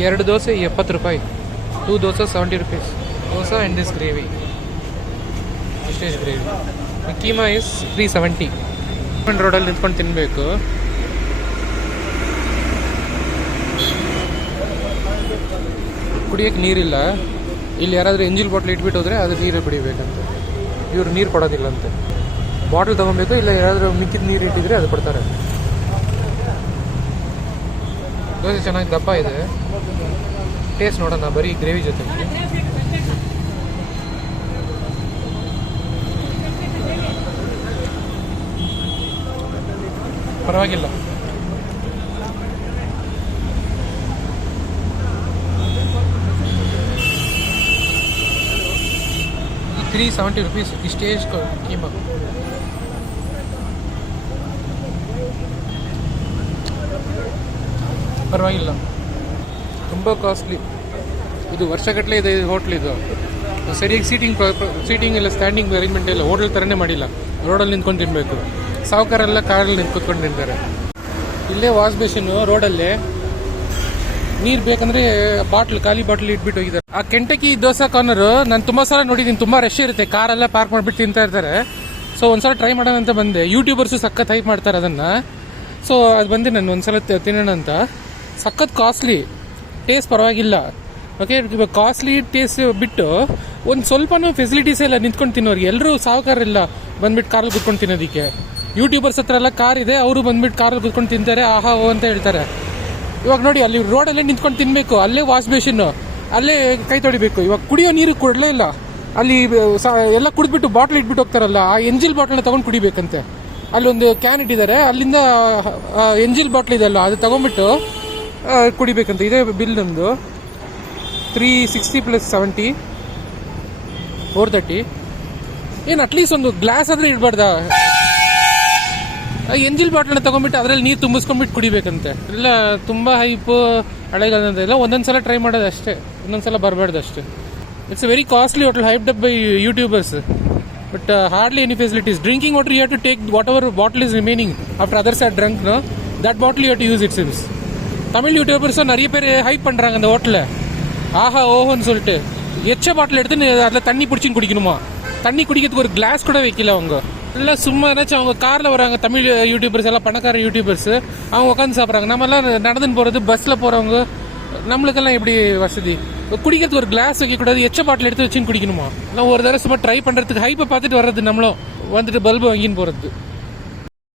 2 ದೋಸೆ 70 ರೂಪಾಯಿ, 2 dosa 70 rupees. Dosa and this gravy, fish gravy. Keema is 370. ರೋಡಲ್ಲಿ ನಿಂತ್ಕೊಂಡು ತಿನ್ನಬೇಕು. ಕುಡಿಯೋಕ್ಕೆ ನೀರಿಲ್ಲ. ಇಲ್ಲಿ ಯಾರಾದರೂ ಎಂಜಿಲ್ ಬಾಟ್ಲ್ ಇಟ್ಬಿಟ್ಟು ಹೋದರೆ ಅದು ನೀರು ಕುಡಿಬೇಕಂತೆ. ಇವ್ರು ನೀರು ಕೊಡೋದಿಲ್ಲಂತೆ. ಬಾಟ್ಲ್ ತೊಗೊಬೇಕು, ಇಲ್ಲ ಯಾರಾದರೂ ಮಿಕ್ಕಿದ ನೀರು ಇಟ್ಟಿದ್ರೆ ಅದು ಕೊಡ್ತಾರೆ. ದೋಸೆ ಚೆನ್ನಾಗಿ ದಪ್ಪ ಇದೆ. ಟೇಸ್ಟ್ ನೋಡೋಣ ಬರೀ ಗ್ರೇವಿ ಜೊತೆ. ಪರವಾಗಿಲ್ಲ. ₹370 ಇಷ್ಟೇ ಕೀಮಾ. ಪರವಾಗಿಲ್ಲ, ತುಂಬ ಕಾಸ್ಟ್ಲಿ. ಇದು ವರ್ಷಗಟ್ಟಲೆ ಇದೆ ಹೋಟ್ಲ್. ಇದು ಸರಿಯಾಗಿ ಸೀಟಿಂಗ್ ಎಲ್ಲ ಸ್ಟ್ಯಾಂಡಿಂಗ್ ಅರೇಂಜ್ಮೆಂಟ್ ಇಲ್ಲ. ಹೋಟೆಲ್ ಥರನೇ ಮಾಡಿಲ್ಲ. ರೋಡಲ್ಲಿ ನಿಂತ್ಕೊಂಡು ತಿನ್ನಬೇಕು. ಸಾವುಕಾರೆಲ್ಲ ಕಾರಲ್ಲಿ ನಿಂತ್ಕೊಂಡು ತಿಂತಾರೆ. ಇಲ್ಲೇ ವಾಶ್ ಬೇಸಿನ್ನು ರೋಡಲ್ಲೇ. ನೀರು ಬೇಕಂದ್ರೆ ಖಾಲಿ ಬಾಟ್ಲ್ ಇಟ್ಬಿಟ್ಟು ಹೋಗಿದ್ದಾರೆ. ಆ ಕೆಂಟಕಿ ದೋಸಾ ಕಾರ್ನರ್ ನಾನು ತುಂಬ ಸಲ ನೋಡಿದ್ದೀನಿ. ತುಂಬ ರಶ್ ಇರುತ್ತೆ, ಕಾರೆಲ್ಲ ಪಾರ್ಕ್ ಮಾಡಿಬಿಟ್ಟು ತಿಂತಾ ಇರ್ತಾರೆ. ಸೊ ಒಂದ್ಸಲ ಟ್ರೈ ಮಾಡೋಣ ಅಂತ ಬಂದೆ. ಯೂಟ್ಯೂಬರ್ಸು ಸಖತ್ ಹೈಪ್ ಮಾಡ್ತಾರೆ ಅದನ್ನು. ಸೊ ಅದು ಬಂದೆ ನಾನು ಒಂದ್ಸಲ ತಿನ್ನೋಣ ಅಂತ. ಸಖತ್ ಕಾಸ್ಟ್ಲಿ, ಟೇಸ್ಟ್ ಪರವಾಗಿಲ್ಲ. ಓಕೆ, ಕಾಸ್ಟ್ಲಿ ಟೇಸ್ಟ್ ಬಿಟ್ಟು ಒಂದು ಸ್ವಲ್ಪನೂ ಫೆಸಿಲಿಟೀಸ್ ಎಲ್ಲ ನಿಂತ್ಕೊಂಡು ತಿನ್ನೋರಿಗೆ. ಎಲ್ಲರೂ ಸಾವುಕಾರಿಲ್ಲ ಬಂದ್ಬಿಟ್ಟು ಕಾರಲ್ಲಿ ಕುತ್ಕೊಂಡು ತಿನ್ನೋದಕ್ಕೆ. ಯೂಟ್ಯೂಬರ್ಸ್ ಹತ್ರ ಎಲ್ಲ ಕಾರ್ ಇದೆ, ಅವರು ಬಂದ್ಬಿಟ್ಟು ಕಾರಲ್ಲಿ ಕುತ್ಕೊಂಡು ತಿಂತಾರೆ, ಆಹಾ ಓ ಅಂತ ಹೇಳ್ತಾರೆ. ಇವಾಗ ನೋಡಿ, ಅಲ್ಲಿ ರೋಡಲ್ಲೇ ನಿಂತ್ಕೊಂಡು ತಿನ್ನಬೇಕು. ಅಲ್ಲೇ ವಾಶ್ ಬೇಸಿನ್, ಅಲ್ಲೇ ಕೈ ತೊಳಿಬೇಕು. ಇವಾಗ ಕುಡಿಯೋ ನೀರು ಕೊಡಲೇ ಇಲ್ಲ. ಅಲ್ಲಿ ಎಲ್ಲ ಕುಡಿದ್ಬಿಟ್ಟು ಬಾಟ್ಲ್ ಇಟ್ಬಿಟ್ಟು ಹೋಗ್ತಾರಲ್ಲ, ಆ ಎಂಜಿಲ್ ಬಾಟ್ಲನ್ನ ತೊಗೊಂಡು ಕುಡಿಬೇಕಂತೆ. ಅಲ್ಲೊಂದು ಕ್ಯಾನ್ ಇಟ್ಟಿದ್ದಾರೆ, ಅಲ್ಲಿಂದ ಎಂಜಿಲ್ ಬಾಟ್ಲ್ ಇದೆಯಲ್ಲ ಅದು ತೊಗೊಂಡ್ಬಿಟ್ಟು ಕುಡಿಬೇಕಂತ. ಇದೇ ಬಿಲ್ ನಮ್ಮದು. 360 + 70 430. ಏನು ಅಟ್ಲೀಸ್ಟ್ ಒಂದು ಗ್ಲಾಸ್ ಆದ್ರೆ ಇಡಬಾರ್ದ? ಎಂಜಿಲ್ ಬಾಟ್ಲನ್ನ ತೊಗೊಂಡ್ಬಿಟ್ಟು ಅದರಲ್ಲಿ ನೀರು ತುಂಬಿಸ್ಕೊಂಡ್ಬಿಟ್ಟು ಕುಡಿಬೇಕಂತೆ. ಇಲ್ಲ ತುಂಬ ಹೈಪು ಹಳೆಗಂತ ಇಲ್ಲ. ಒಂದೊಂದ್ಸಲ ಟ್ರೈ ಮಾಡೋದು ಅಷ್ಟೇ, ಒಂದೊಂದ್ಸಲ ಬರಬಾರ್ದು ಅಷ್ಟೇ. It's a very costly hotel, hyped up by youtubers, but hardly any facilities. Drinking water you have to take whatever bottle is remaining after others are drunk, no that bottle you have to use it seems. Tamil யூடியூபர்ஸும் நிறைய பேர் hype பண்ணுறாங்க அந்த ஹோட்டலில். ஆஹா ஓஹோன்னு சொல்லிட்டு எச்ச பாட்டில் எடுத்து அதில் தண்ணி பிடிச்சின்னு குடிக்கணுமா. தண்ணி குடிக்கிறதுக்கு ஒரு கிளாஸ் கூட வைக்கல அவங்க. இல்லை சும்மா ஏதாச்சும் அவங்க காரில் வராங்க தமிழ் யூடியூபர்ஸ் எல்லாம், பணக்கார யூடியூபர்ஸ், அவங்க உட்காந்து சாப்பிட்றாங்க. நம்மலாம் நடந்துன்னு போகிறது, பஸ்ஸில் போகிறவங்க, நம்மளுக்கெல்லாம் எப்படி வசதி? குடிக்கிறதுக்கு ஒரு கிளாஸ் வைக்கக்கூடாது, எச்ச பாட்டில் எடுத்து வச்சுன்னு குடிக்கணுமா? நான் ஒரு தடவை சும்மா ட்ரை பண்ணுறதுக்கு ஹைப்பை பார்த்துட்டு வர்றது, நம்மளும் வந்துட்டு பல்பு வாங்கின்னு போகிறது.